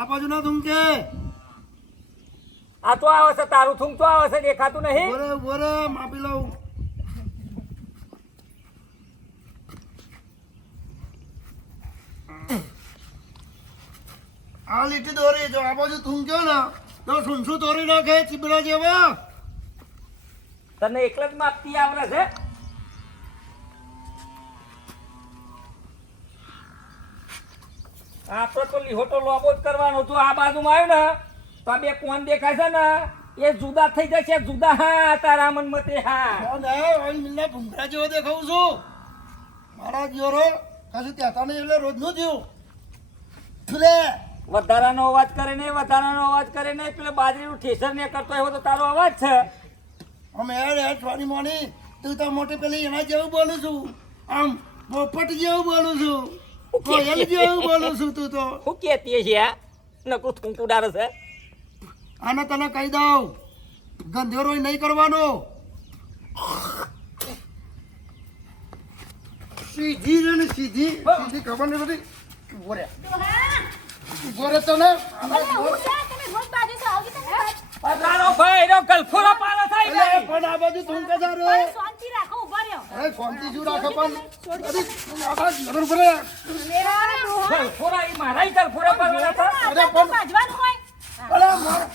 આ બાજુ ના થૂંકે. આ તો આવે છે તારું થૂંક તો આવે છે દેખાતું નહીં. બોરે બોરે માપી લઉં. આ લીટી દોરી જો આ બાજુ થૂંક્યો ને તો સુનસું દોરી નાખે ચીબડા જેવા. તને એકલા જ માપતી આવડે છે. આપણો તો લીહોટો લોબો જ કરવાનો. તું આ બાજુમાં આવ્યો ને તો આ બે કોણ દેખાય છે ને એ જુદા થઈ જશે. જુદા હા તારા મન મતે હા. મિલના ભૂંગરા જેવો દેખાવું છું. મારા જોરો કશું કહેતા નહીં એટલે રોજનું થયું. વધારાનો અવાજ કરે નહીં, વધારાનો અવાજ કરે નહીં. પેલે બાજરીનું ઠેસર ને કરતો એવો તો તારો અવાજ છે. અમે છોડી મોની તું તો મોટી પેલી એના જેવું બોલું છું. આમ પોપટ જેવું બોલું છું. કોયલ જેવું બોલું છું. તું તો શું કહેતી છે આ નકરું થૂંકું ડારે છે. આને તને કહી દઉં ગંધેરો નહીં કરવાનો. સીધી રે ને સીધી સીધી ખબર નહીં બધી. બોરે બોરે તને પધારો ભાઈ નો ગલફોરા પાડો થાય છે. પણ આ બાજુ તું કે જા રે. શાંતિ રાખો ઉભા રહ્યો. અરે શાંતિ શું રાખે પણ આખા નગર ભરે ગલફોરા ઈ મારા ઈ ગલફોરા પાડવાના હતા. અરે પણ બાજવાનું હોય અરે મારા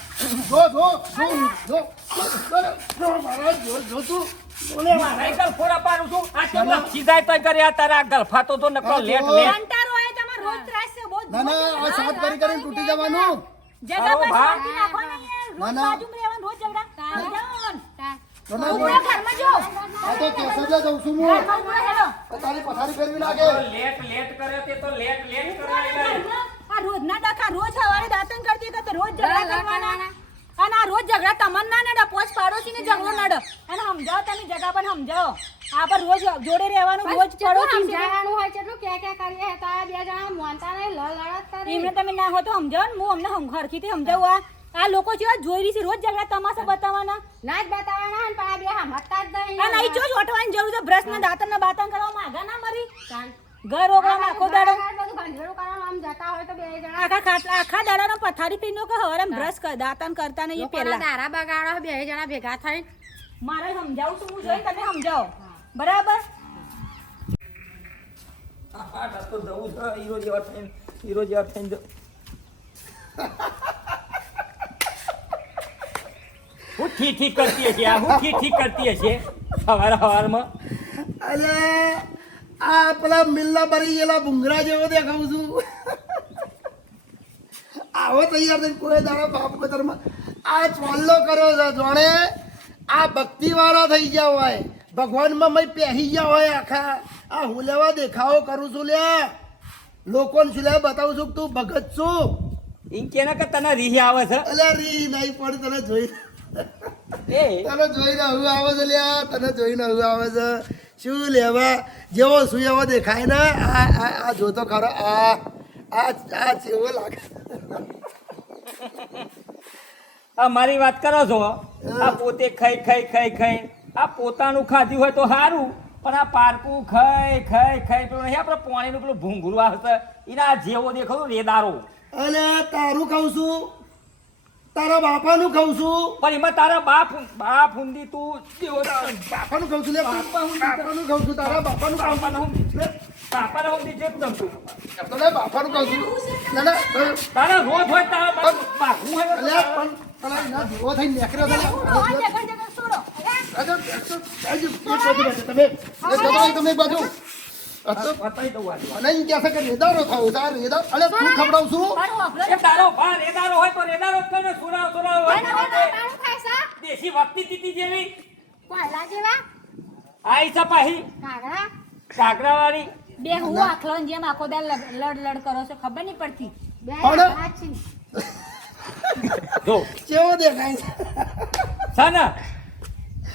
જો મારા જો તું બોલે મારા ઈ ગલફોરા પાડું છું. આ તો સીધા તો કર્યા તારા ગલફાતો તો નકરો લેટ લેટ. કંટાળો હોય તમાર રોજ ત્રાસ છે બહુ ના ના આ સાત કરીને તૂટી જવાનું. જગા પર ભા. શાંતિ રાખો ને યાર. રોજ ના, ના. બાજુમાં રહેવાનું રોજ ઝઘડા જાઓન. ના, ના, ઉભરા ઘરમાં જો આ તો કેસર લે જઉં છું હું. ઘરમાં ઉભરા હેલો. તારી પથારી ફેરવી તો નાખે. લેટ લેટ કરે તે તો લેટ લેટ કરવા આ રોજના ડખા રોજ સવારે દાંતણ કરતી તો રોજ ઝઘડા કરવાના. અને આ રોજ ઝઘડા તમન્ના નડે પોચ પાડોશીને ઝઘડો નડે. અને સમજાવો તમે જગા પણ સમજાવો. આ પર રોજ જોડે રહેવાનું રોજ પડોશી સમજાવવાનું હોય કેટલું કે કરીએ તો આ બે જણા મોનતા નહીં લડત કરે એમને તમે ના હો તો સમજાવો ને હું અમને હરખીથી સમજાવું. આ લોકો જેવા જોઈ રહી છે રોજ ઝઘડા તમાશા બતાવવાના. ના જ બતાવવાના ને પણ આ બે સમજતા જ નહીં. આ નહીં જો છોટવાની જરૂર છે. બ્રશ ને દાંતણ ને બાતણ કરવામાં આગા ના મરી ઘર ઓગળામાં આખો દાડો બધું ભાંડવડું કરવાનું આમ જતા હોય તો બે જણા આખા દાડાનો પથારી પીનો કે હવારે બ્રશ દાંતણ કરતા નહીં લોકોના પેલા દારા બગાડો બે જણા ભેગા થઈ મારે સમજાવું છું હું જોઈ તમે સમજાવો બરાબર. આ તો જવું છે હીરો જેવા થઈને હું ઠીક કરતી હશે. આ હું ઠીક કરતી હશે સવારમાં. અરે આ પેલા મિલના ભરી ગયેલા ભૂંગરા જેવો દેખાવું છું. આવો તૈયાર થઈને કોઈ દાડા બાપ કતરમાં આ ચોલ્લો કર્યો છે. જોણે આ ભક્તિ વાળા થઈ ગયા હોય ભગવાનમાં મય પહેરી ગયા હોય આખા. આ હું લેવા દેખાવો કરું છું લે લોકોને શું લે બતાવું છું કે તું ભગત છું. એમ કે કે તને રીહ આવે છે. અલે રી નહીં પણ તને જોઈ એ તને જોઈને હું આવે છે લ્યા. તને જોઈને હું આવે છે. શું લેવા જેવો શું એવો દેખાય ને. આ જોતો ખરો આ જેવો લાગે. આ મારી વાત કરો છો. આ પોતે ખાઈ આ પોતાનું ખાધું હોય તો સારું પણ આ પારકું ખાઈ પેલું નહીં આપણે પાણીનું પેલું ભૂંગરું આવશે એના જેવો દેખાવ રેદારો. અને તારું ખાઉં છું તારા બાપાનું ખાઉં છું. પણ એમાં તારા બાપ હુંદી તું જેવો બાપાનું ખાઉં છું લે બાપાનું ખાઉં છું તારા બાપાનું ખાઉં છું. પાપાને હુંદી જેવું ગમતું. તને બાપાનું ખાઉં છું. ના ના તારા રોજ હોય તારા બાપું હોય અલે પણ તને એના જેવો થઈને નીકળ્યો છે લે. ઝઘડ છોડો તમે એક બાજુ બતાવી દઉં આજે. અને એમ કહે છે કે રેદારો ખાવું છે. આ રેદા અલે તું ખવડાવું છું. એ તારો ભા રેદારો હોય તો રેદારો જ કરે. સુરાવ હોય તારું ખાય છે દેશી વખતી તીતી જેવી કોયલા જેવા આઈ સપાહી કાગડા કાકરા વાળી. બે હું આખલો ને જેમ આખો દાડ લડ કરો છો ખબર નહીં પડતી. બે પણ- હાચી જો કેવો દેખાય છે. છે ને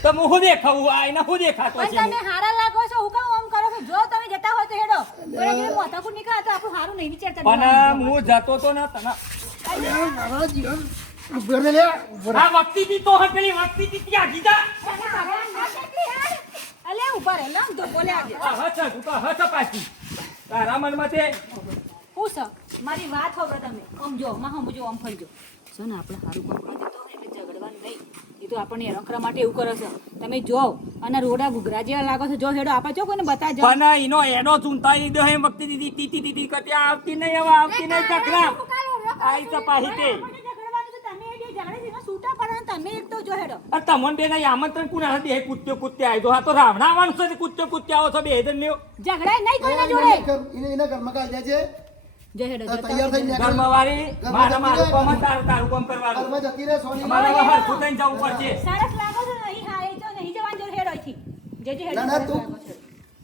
તો હું દેખાવું આ એને હું દેખાતો પણ છે. તમે હારા લાગો છો હું કામ આમ કરો છો. જો તમે જતા હોય તો હેડો મોથાકુટ નીકળે તો આપણું હારું નહીં વિચારતા. પણ હું જતો તો ને તને મારા જીવન ઉભો રે લે ઉભો રે. આ વખતી તી તો હોય પેલી વખતી તી ત્યાં ગીતા અલે ઉભા રહે લો તો બોલે આજે આ હચ તું તો હચ પાછી તારા મનમાં તે હું છે મારી વાત હોભળો તમે આમ જો માં સમજો આમ ફરજો છે ને આપણે સારું કામ કરી દેતો હોય એટલે ઝઘડવાનું નહીં એ તો આપણને હેરાન માટે એવું કરે છે તમે જો અને રોડા ઘૂઘરા જેવા લાગો છો જો હેડો આપણે જો કોઈને બતાવજો પણ એનો એનો ચૂંટાઈ લીધો એમ વખતે દીદી તીતી તીતી કરતી આવતી નહીં હવે આવતી નહીં ચકરા આઈ તો પાહી તે તમે એક તો જો હેડો અરે તમને બે નહીં આમંત્રણ કોના હતી એ કૂત્યો આવી તો હા તો રાવણાવાનું છે કૂત્યો આવો છો બે હેદન લ્યો ઝઘડાય નહીં કોઈના જોડે એને ઘરમાં કાઢ્યા છે જો હેડો તો તૈયાર થઈને નીકળ. ધર્મવાળી મારું કામ તારું કામ કરવાનું ઘરમાં જતી રહે સોની. અમારે હવે હરખું થઈને જવું પડશે સરસ લાગો છો નહીં હા એ તો નહીં જવાનું જો હેડો થી જે હેડો ના, ના, તું.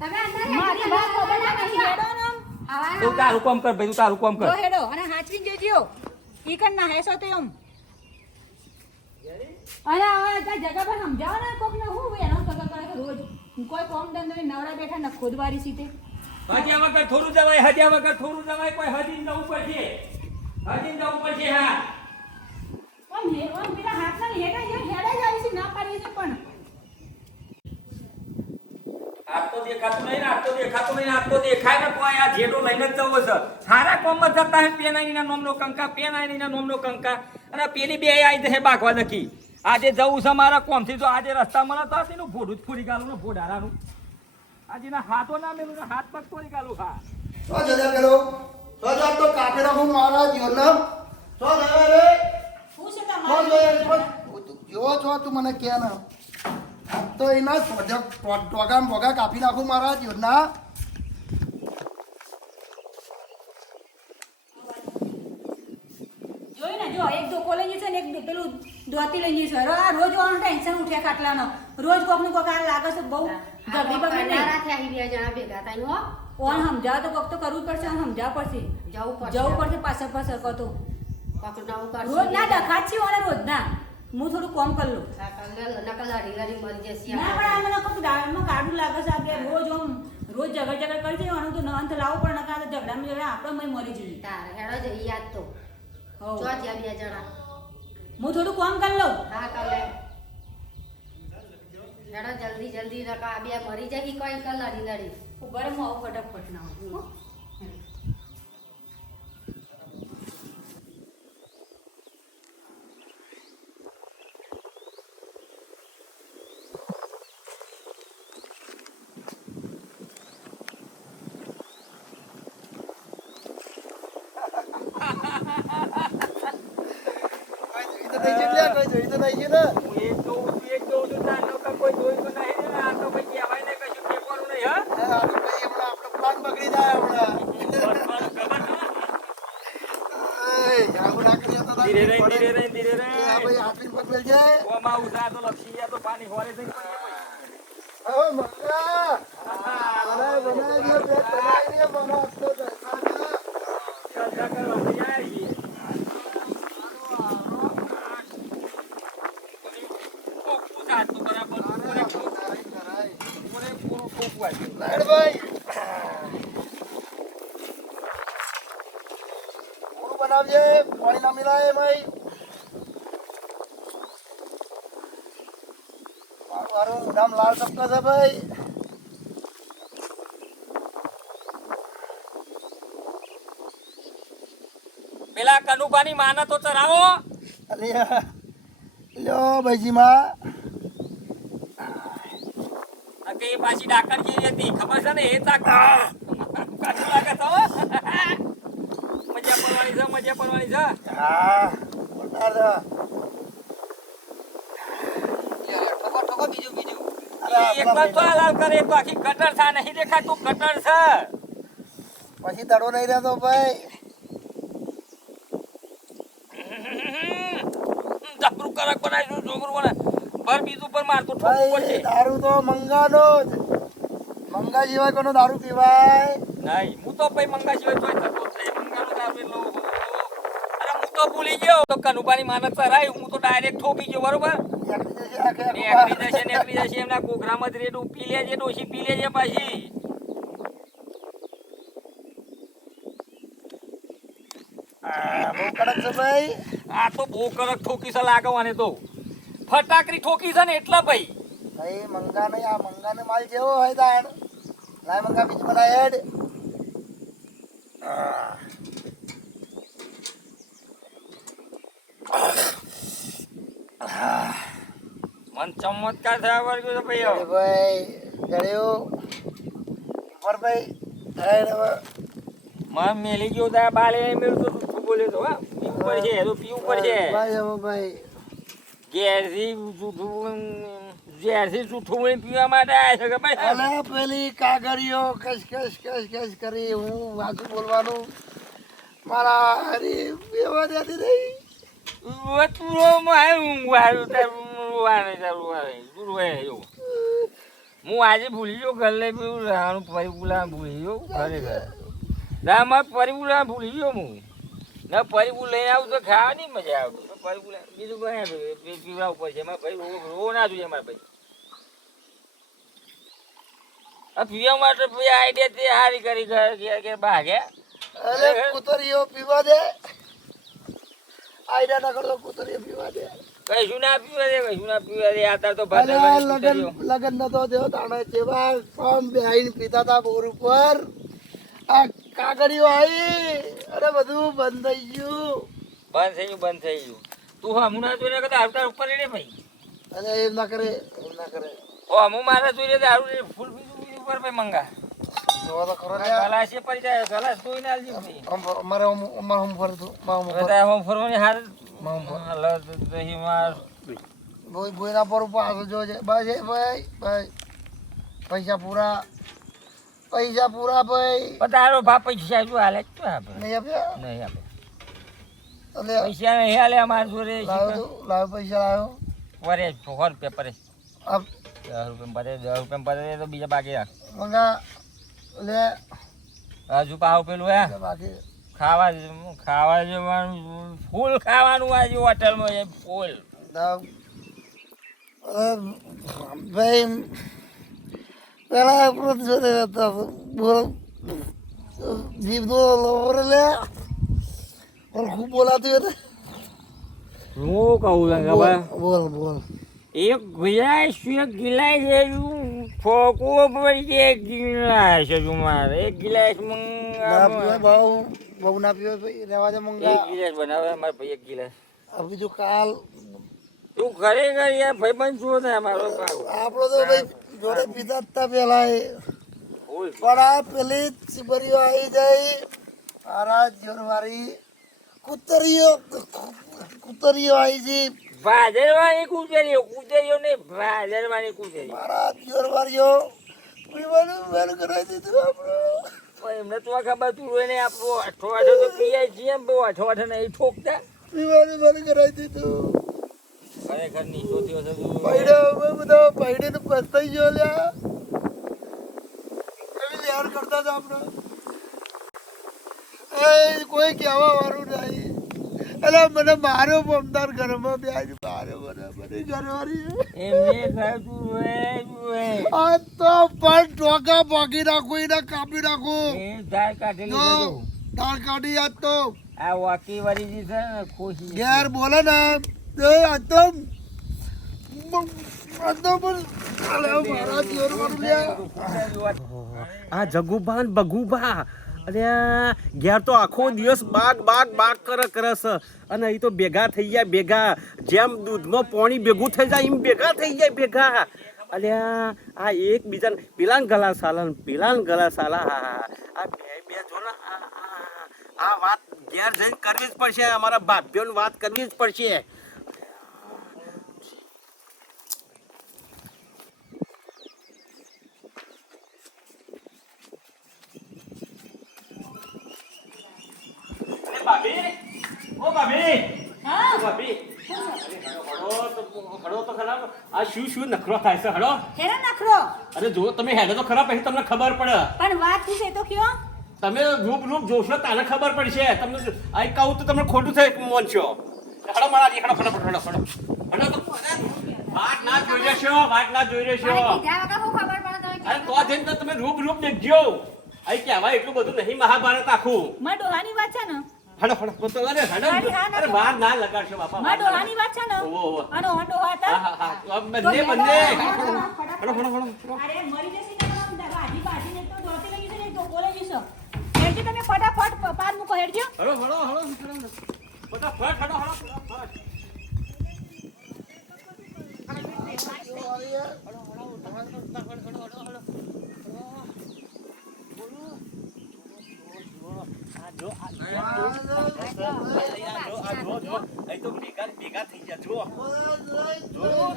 તમે અંદર મારી વાત ખબર ના નથી હેડો ને આવા તું તારું કામ કર ભાઈ તું તારું કામ જો કર હેડો અને હાચવીને જજો ઈ કન ના હેસો તો એમ અરે હવે આ જગા પર સમજાવો ને કોક ને હું એનો સગા કરે કે રોજ કોઈ કોમ ધંધો નહીં, નવરા બેઠા ન ખોદવારી સીતે હજ્યા વગર થોડું જવાય કોઈ હજી જવું પડશે હા ઓમ પેલા હાથના હેડા જાય છે ના પાડીએ છે પણ આજ તો દેખાતું નહીં આજ તો દેખાય ને કોઈ આ જેડો લઈને જ જવો છે સારા કોમમાં જતા હે પેનાઈના નોમનો કંકા અને પેલી બે આવી જશે બાગવા લખી આજે જવું છે મારા કોમથી તો આજે રસ્તા મળે તો તેનું ભોડું જ ફોડી ગાલું ને ભોડારાનું આજે ના હાથો ના મેલું ને હાથ પગ ફોડી ગાલું હા તો જલ્યા કરો તો જા તો કાપેલા હું મારા જીવનના તો જવા રે હું છે તો તમારે જો છો તું મને કે ના તો એના ટોગા કાપી નાખું મારા જીવનના જોઈ ને જો એક ધોકો લઈ છે ને એક પેલું દોતી લઈ છે આ રોજ આનું ટેન્શન ઉઠે ખાટલાનો રોજ કોકનું કોક આ લાગે છે બહુ જલ્દી બગડી નહીં કરનારા થયા ઈ બે જણા ભેગા થાય હો ઓન સમજાવ તો કોક તો કરવું જ પડશે ઓન સમજાવ પડશે જવું પડશે પાછળ પાછળ કહો પકડવું કરશે રોજ ના ડખાત છે ઓને રોજ ના હું થોડું કોમ કરી લઉં નકલ હડી મરી જશે ના પણ આ મને કોક દાળમાં કાઢું લાગે છે આપણે રોજ રોજ ઝઘડ કરી દઈએ આનું તો અંત લાવવું પણ નકા તો ઝઘડામાં આપણે મરી જઈએ તારે હેડો જઈ યાદ તો હોવ. જો જ્યાં બે જણા હું થોડું કોમ કરી લઉં હા કાલે હેડો જલ્દી નકા બે મરી જાય કોઈ કલ લડી ગરમ આવું ફટાફટ ના હોય કોઈ જોઈ તો નહીં ને હું એક જોઉં છું તાર લોકો કોઈ જોઈ તો નહીં ને આ તો ભાઈ કહેવાય ને કશું ઠેકવાનું નહીં હા આ તો ભાઈ હમણાં આપણો પ્લાન બગડી જાય હમણાં આવું ના કરીએ તો ધીરે રહી પડે. ધીરે એ આ ભાઈ હાથની પગ મેલ જાય ઓમાં ઉધા તો લક્ષી ગયા તો પાણી હોરે જઈને પડીએ ભાઈ. હવે મક્કા બનાય દે પેટ બનાવી દે મને આપતો જલસા જલસા કરવા તૈયાર છીએ. કોકું થાતું બરાબર. પૂરેપૂરું કોકું આવ્યું. લાડભાઈ પૂરું બનાવજે પાણી ના મિલાય ભાઈ મારું નામ લાલ સપના છે ભાઈ પેલા કનુભાની માને તો ચરાવો. અલ્યા લ્યો ભાઈજીમાં આ કે એ પાછી ડાકણ જેવી હતી ખબર છે ને એ તાક કાચું લાગે તો મજા પડવાની છે હા બોલતા હતા. અરે એક વાર તો આ લાલ કરે તો આખી ગટર થા નહીં દેખાતું ગટર છે પછી દડો નહીં રહેતો ભાઈ જબરું કરક બનાવીશું છોકરું બને પર બીજું પર મારતો ઠોકવું ભાઈ પડશે દારૂ તો મંગાનો જ મંગા સિવાય કોનો દારૂ પીવાય નહીં હું તો ભાઈ મંગા સિવાય તોય થતો જ નહીં મંગાનો દારૂ એટલો અરે હું તો ભૂલી ગયો તો કનુભાની માનત ચરાય હું તો ડાયરેક્ટ ઠોકી ગયો બરોબર નેકળી જશે એમના કોગરામાં જ રેડું પી લેજે ડોશી પી લેજે પાછી બહુ કડક છે ભાઈ આ તો બહુ કડક ઠોકી છે લાગવાને તો ફટાકડી ઠોકી છે ને એટલા ભાઈ ભાઈ મંગા નહીં આ મંગાને માલ જેવો હોય તાણ લાય મંગા બીજ બનાય હેડ મન ચમત્કાર થયા વર્ગ્યો તો ભાઈ હવે. ભાઈ ગળ્યો ભાઈ મને મેલી ગયો તારા બાલે મેળું તો તું બોલ્યો તો હા પીવું પડશે તો પીવું પડશે ભાઈ ઘેરથી જૂઠું વળી પીવા માટે આવ્યા છે ખબર છે? અલે પેલી કાગળીઓ કશ કરી હું વાંચું બોલવાનું મારા હરી બેવા દેતી નહીં. હું આજે ભૂલી ગયો ગલ્લે પીવું રહેવાનું પરિપુલા ભૂલી ગયો ખરેખર ના મારે પરિપુલા ભૂલી ગયો હું ના પરિપુલ લઈને આવું તો ખાવા નહીં મજા આવે પરિપુલા બીજું કઈ પીવડા ઉપર છે મારે ભાઈ રોવો ના જોઈએ મારે ભાઈ આ પીવા માટે આઈડિયા તે હારી કરી કે ભાગ્યા અરે કુતરીઓ પીવા દે આઈડિયા ના કરતો કુતરીઓ પીવા દે. કશું ના પીવા દે આતા તો અરે લગન નતો થયો તાણે જેવા ફોર્મ બેહીને પીતા તા બોર ઉપર આ કાગળીઓ આવી અરે બધું બંધ થઈ ગયું. બંધ થઈ ગયું તું હમણાં જોઈને કદાચ આવતા ઉપર રે ભાઈ અને એમ ના કરે ઓ હું મારા જોઈને દારૂ ફૂલ બીજું ઉપર ભાઈ મંગા જોવા તો ખરો ને ગલાસ પડી જાય ગલાસ ધોઈને આલજી ભાઈ અમારે હું ફરતું બધા હોમ ફરવાની હાર બોય ના પર પાછો જોજે બસ એ ભાઈ પૈસા પૂરા ભાઈ તારો બાપ પૈસા શું હાલે શું આપે નહીં આપ્યા નહીં આપે એટલે પૈસા નહીં હાલે અમારે જોડે લાવ્યો પૈસા લાવ્યો વરે 100 રૂપિયા પરે આ 10 રૂપિયા પરે તો બીજા બાકી રાખ મંગા લે હજુ પાવ પેલું હે બાકી ખાવા જવાનું ફૂલ ખાવાનું આજે હોટલમાં છે ફૂલ ભાઈ પેલા આપણો જોડે હતા બોલ જીભનો લોવર લે પણ ખૂબ બોલાતું એટલે હું કહું ખબર બોલ એક ગિલાસ ફોકો પડી છે એક ગિલાસ હજુ મારે એક ગિલાસ ના પીવાય બહુ ના પીવાય ભાઈ રહેવા દે મંગા એક ગિલાસ બનાવે મારે ભાઈ એક ગિલાસ આ બીજું કાલ તું ખરેખર યાર ભાઈ બંધ છો ને મારો આપણો તો ભાઈ જોડે પીતા જ તા પેલા પણ આ પેલી ચીબરીઓ આવી જાય મારા જીવનવાળી કુતરીઓ આવી છે ભાજરવાની કુતરીઓ ને ભાજરવાની કુતરીઓ મારા જીવનવાળીઓ પીવાનું બંધ કરાવી દીધું આપણે એમને તો ખબર તું રોઈને આપણું અઠવાડો તો પીએ છીએ એમ બહુ અઠવાડે નહીં ઠોકતા પીવાનું બંધ કરાવી દીધું ખરેખર નીચો થયો છે તું બધા પૈડીને પસ્તાઈ ગયો લ્યા એવી લેર કરતા હતા આપણે કોઈ કહેવા વાળું નહીં એટલે મને મારો પમદાર ઘરમાં બેજ મારો મને ઘરવાળી એમને કહ્યું તું રોય આ તો પણ ટોકા ભાગી નાખું એને કાપી નાખું એ ધાર કાઢી લીધો દાળ કાઢી આજ તો આ વાકી વાળી જે છે ને ખુશી ઘેર બોલે ને આજ તો મારા જીવનવાળું લ્યા આ જગુબા ને બગુબા અરે ઘેર તો આખો દિવસ બાગ કરે છે અને અહીં તો ભેગા થઈ જાય જેમ દૂધમાં પાણી ભેગું થઈ જાય એમ ભેગા થઈ જાય અરે આ એકબીજાને પેલા ગલા સાલા આ બે જો ને આ વાત ઘેર જઈને કરવી જ પડશે અમારા ભાભીઓની વાત કરવી જ પડશે શું નખરો થાય છે હડો હેરા નખરો અરે જો તમે હેડો તો ખરા પછી તમને ખબર પડે પણ વાત શું છે તો કયો તમે રૂપ જોશો તાને ખબર પડશે તમને આ કહું તો તમને ખોટું થાય મોનશો હડો મારા હડો વાત ના જોઈ લેશો કીધા વગર શું ખબર પડે તમે અરે તો જઈને તમે રૂપ દેખજો અહીં કહેવાય એટલું બધું નહીં મહાભારત આખું માં ડોહાની વાત છે ને હડો અરે વાર ના લગાડશો બાપા માં ડોહાની વાત છે ને ઓહો. અને ઓન ડોહા હતા હા બંને હડો અરે મરી જશે ને ભાજી ભાજીને તો દોતી લઈ જશે ને તો બોલે જશો એટલે તમે ફટાફટ પાર મૂકો હેડજો ફટાફટ અહીં તો ભેગા થઈ ગયા જુઓ જોયું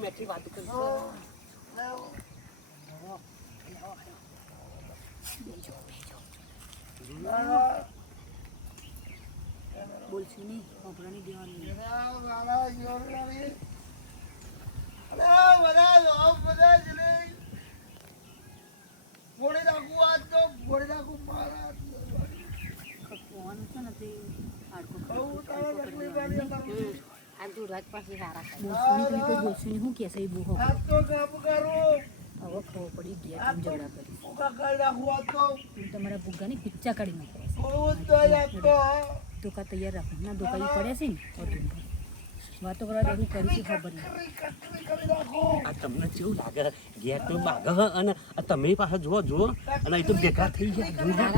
મેઠી વાત કરી બોલશું નહીં ખબરની દેવાનું ફોન છે ને તે આ દૂધ પછી સારા બોલશું નહીં શું કહેશે એ બહુ હવે ખબર પડી ગયા તું ઝઘડા કરી તમારા ભૂગાની કુચ્ચા કાઢી નાખો તો કા તૈયાર રાખો ના દુકાઈ પડ્યા છે ને વાતો કરવા દેવું કરી ખબર નહીં આ તમને કેવું લાગે ઘેર તો માગે અને તમે પાસે જુઓ અને અહીં તો ભેગા થઈ ગયા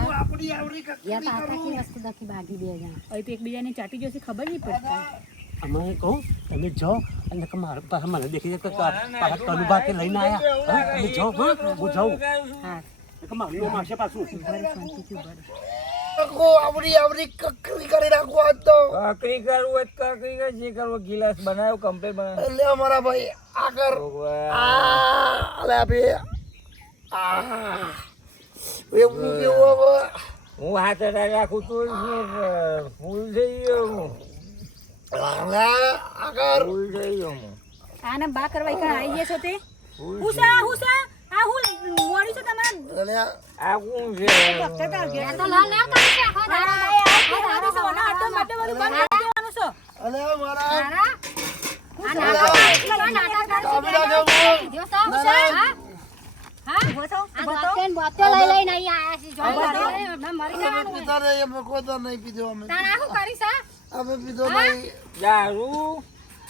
વસ્તુ દખી ભાગી બે જણા હવે તો એકબીજાને ચાટી જશે ખબર નહીં પડતી અમે કહું તમે જાઓ અને મારા પાસે મને દેખી જાય પાછા કનુભા કે લઈને આવ્યા તમે જાઓ હા હું જાઉં હા મારું માસે પાછું શાંતિથી ઉભા રહો. આવડી કકરી કરી નાખો આજ તો કાકરી કરવું હોય તો કાકરી કર, જે કરવું ગિલાસ બનાવ્યો કમ્પ્લીટ બનાવ્યો. લે અમારા ભાઈ આગળ અલે બે એવું કેવું હવે હું હાથ અડાડી રાખું તો ફૂલ થઈ ગયો હું. આગળ ફૂલ થઈ ગયો હું. આને બા કરવા ઈ કાં આવી ગયા છો તે હુસા આ હું મોડી છો તમારા અલે આ કોણ છે? ડોક્ટર કાલ ગયા તો લાલ ના કરી છે આખો દાડો અલે મારા લઈ લઈને અહીં આયા છે મરી જવાનું પીધો નહીં અમે કોઈ તો નહીં પીધો અમે તારા શું કરીશ અમે પીધો નહીં દારૂ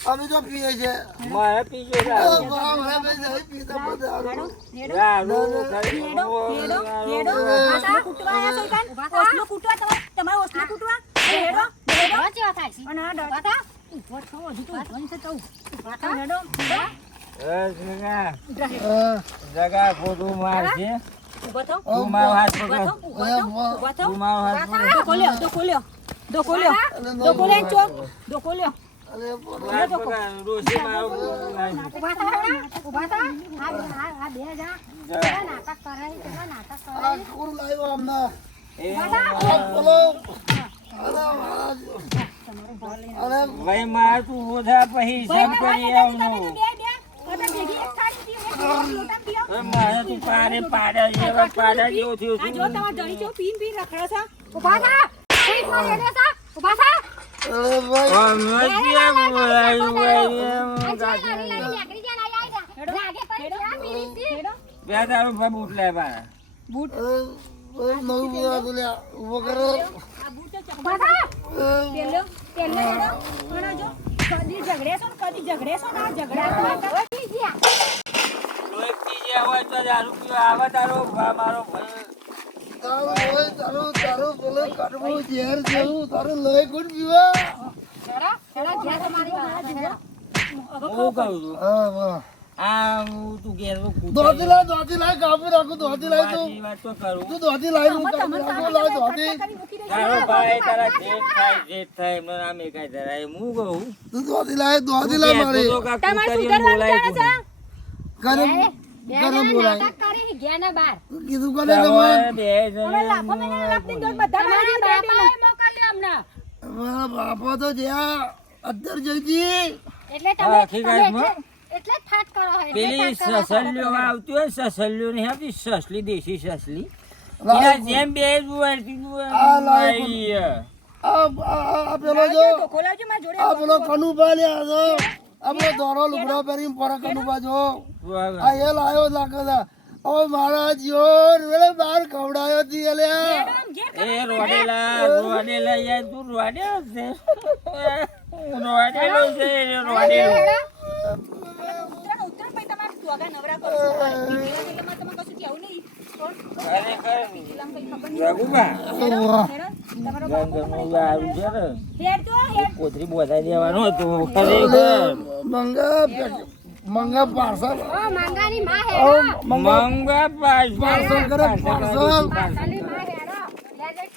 અમે તો પીએ છે મારે પીજો દારૂ. અમે નહીં પીતા પણ દારૂ. દારૂ જગા ખોટું મારશે. તું મારો હાથ પકડ. તું મારો હાથ પકડ. અલે હાથ પકડ. ડોશી મારો લાગી. ઉભા થા આ બે જા કેવા નાટક કરે કેવા નાટક કરે આ કોણ લાવ્યો અમને એ બોલો અલે ભાઈ માર તું ઓછા પછી હિસાબ કરી આવનો. મારે તું પાડા જેવો થયો છું. ઉભા થા ઉભા થા અલે ભાઈ બે દારૂ ભાઈ બૂટ લે બા. નવું બોલા બોલ્યા ઉભો કરો લોહી પી ગયા હોય તો દારૂ પીવા આવે તારો ભા મારો ભાઈ. તારું બોલે કડવું ઝેર જેવું તારું લઈ ગુણ પીવા હું કહું છું હા વાહ આ તું ઘેર દોધી લાય કાપી રાખું દોધી લાય તું વાત તો કરું. તું દોધી લાય હું કાપી રાખું લાય દોધી તારો ભાઈ તારા જેઠ થાય એમનો નામ એકાય ધરાય. હું કહું તું દોધી લાય મારી તો કાંક કૂતરીઓને બોલાય તું. ગરમ ગરમ બોલાય નાટક કરી ગયા ને બાર તું કીધું કોને હવે તમારે બે જણા તમારા બાપાએ મોકલ્યો અમને મારા બાપા તો જ્યાં અત્યાર જઈજી એટલે હા, તમે હકીકતમાં એટલે જ ઠાઠ કરો છો, એટલે પેલી ઠાઠ કરો છો. સસલીઓ આવતી હોય સસલીઓ નહીં આવતી સસલી દેશી સસલી લાવ. એના જેમ બે જુવારથી આ લાવ. જુવારી. આ પેલો જો આ પેલો કનુભા લે આ જો આ પેલો દોરો લુગડો પહેરીને પરા કનુભા જો આ એ લાયો લાગે છે ઓ મારા જીવન વેલે બાર ખવડાયો તી અલ્યા એ રોડેલા યાર તું રોડેલો છે રોડેલો છે રોડેલો. ખરેખર પેલા કઈ ખબર નહીં. રઘુબા ઓહ. હેડો, તમારો બાપુ તો મને સારું છે ને હેડ તો હેડ. કોથરી બોધાઈ દેવાનું હતું ખરેખર મંગા પાર્સલ ઓ મંગાની માં હેડો મંગા પાર્સલ કરે પાર્સલ પાર્સલની માં હેડો લે જઈ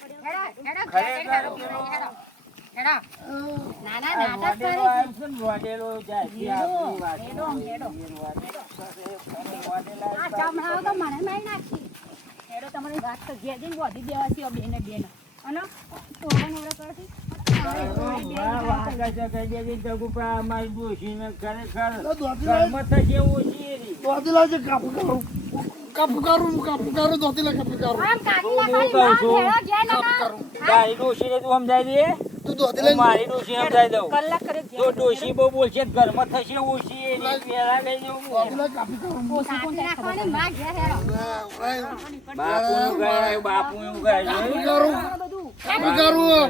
હેડો હેડો હેડો હેડો નાના નાટક કરે મોડેલો જાય હેડો હેડો આ ચમડાઓ તો મને મારી નાખી હેડો તમારી વાત તો ઘેર જઈને વધી દેવા છે બેને બેને અને તોડે નવડે કરતી દોતીલા છે કાપુ કરું દોતીલા કાપુ કરું આમ કાઢી નાખવાની માં હેડો જે નાના તારી ડોશીને તું સમજાઈ દે તું દોતીલા મારી ડોશી સમજાઈ દઉં કલાક કરે જો ડોશી બહુ બોલશે તો ઘરમાં થશે ઓછી એની પહેલા કહી દઉં દોતીલા કાપુ કરું કાઢી નાખવાની માં ઘેર હેડો બાપુ એવું કરાયું બાપુ એવું કરાયું કાપુ કરું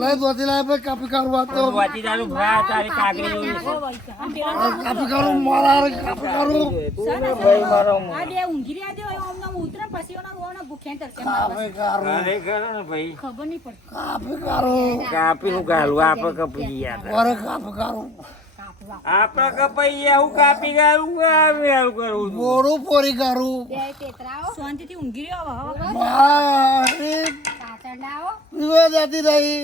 લઈ દોતીલા ભાઈ કાપુ કરું વાત તો વાંચી તારું ભા તારી કાકડી કાપુ કરું મારા કાપુ કરું ભાઈ મારો આ બે ઊંઘી રહ્યા છે અમને ઉતરે પછી ઓના ભૂખ્યા તરસે કાપુ કરું ખરેખર ને ભાઈ ખબર નહીં પડતી કાપુ કરું કાપી નું ગાલું આપણે કપી ગયા અરે કાપુ કરું આપણે કપાઈ ગયા હું કાપી ગાલું આવું કરું છું બોરું પોરી કરું બે તેતરાઓ શાંતિથી ઊંઘી રહ્યો હવે મારી કાચરડાઓ પીવા જતી રહી